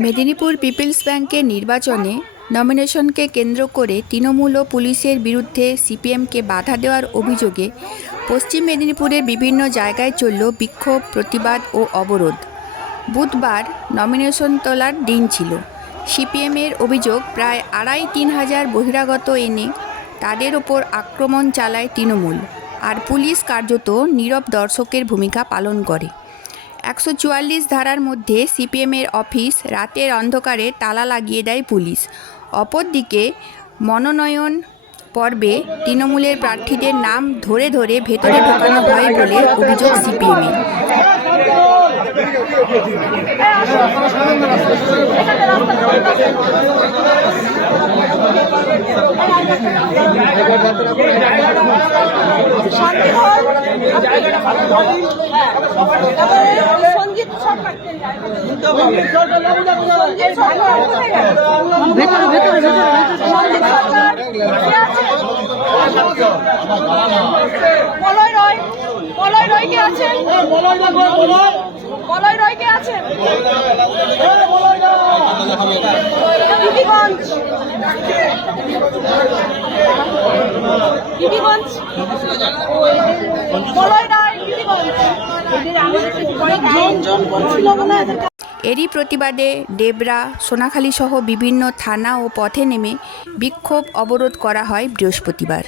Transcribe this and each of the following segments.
Medinipur people's ব্যাংকের নির্বাচনে নমিনেশনকে কেন্দ্র করে তৃণমূল ও পুলিশের বিরুদ্ধে সিপিএমকে বাধা দেওয়ার অভিযোগে পশ্চিম মেদিনীপুরের বিভিন্ন জায়গায় চলল বিক্ষোভ, প্রতিবাদ ও অবরোধ। বুধবার নমিনেশন তোলার দিন ছিল। সিপিএমের অভিযোগ, প্রায় আড়াই তিন হাজার বহিরাগত এনে তাদের ওপর আক্রমণ চালায় তৃণমূল। আর পুলিশ কার্যত নীরব দর্শকের ভূমিকা পালন করে। একশো চুয়াল্লিশ ধারার মধ্যে সিপিএমের অফিস রাতের অন্ধকারে তালা লাগিয়ে দেয় পুলিশ। অপরদিকে মনোনয়ন পর্বে তৃণমূলের প্রার্থীদের নাম ধরে ধরে ভেতরে ঢোকানো হয় বলে অভিযোগ সিপিএমের। সরকার ভেতরে ভেতরে মলয় রয় মলয় রয় কে আছেন মলয় রয় কে আছেন বিবিগঞ্জ বিবিগঞ্জ মলয় রায় বিবিগঞ্জ এরই প্রতিবাদে ডেবরা, সোনাখালী সহ বিভিন্ন থানা ও পথে নেমে বিক্ষোভ অবরোধ করা হয় বৃহস্পতিবার।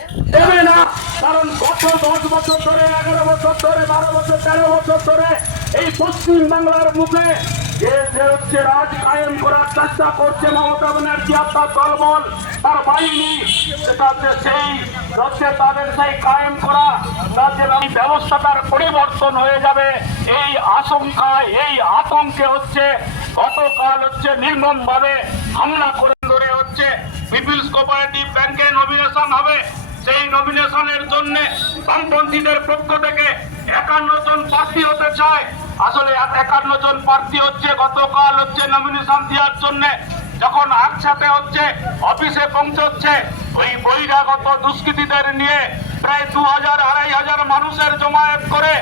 কারণ গত দশ বছর ধরে, এগারো বছর ধরে, বারো বছর, তেরো বছর ধরে এই পশ্চিম বাংলার মুখে যে হচ্ছে রাজ কায়েম করার চেষ্টা করছে মমতা ব্যানার্জি আর তার দলবল, তার বাহিনী, সেটা সেই, হচ্ছে তাদের সেই কায়েম করা তাদের এই ব্যবস্থাটার পরিবর্তন হয়ে যাবে। এই আশঙ্কায় এই আতঙ্কে হচ্ছে গতকাল হচ্ছে নির্মম ভাবে হামলা করে ধরে হচ্ছে পিপিলস কোঅপারেটিভ ব্যাংকে নমিনেশন হবে। সেই নমিনেশনের জন্য বামপন্থীদের পক্ষ থেকে একান্ন জন প্রার্থী হতে চায়। আসলে একান্ন জন প্রার্থী হচ্ছে গতকাল হচ্ছে নমিনেশন দেওয়ার জন্য যখন একসাথে হচ্ছে, অফিসে পৌঁছচ্ছে, ওই বহিরাগত দুষ্কৃতীদের নিয়ে প্রায় দু হাজার আড়াই হাজার মানুষের জমায়েত করে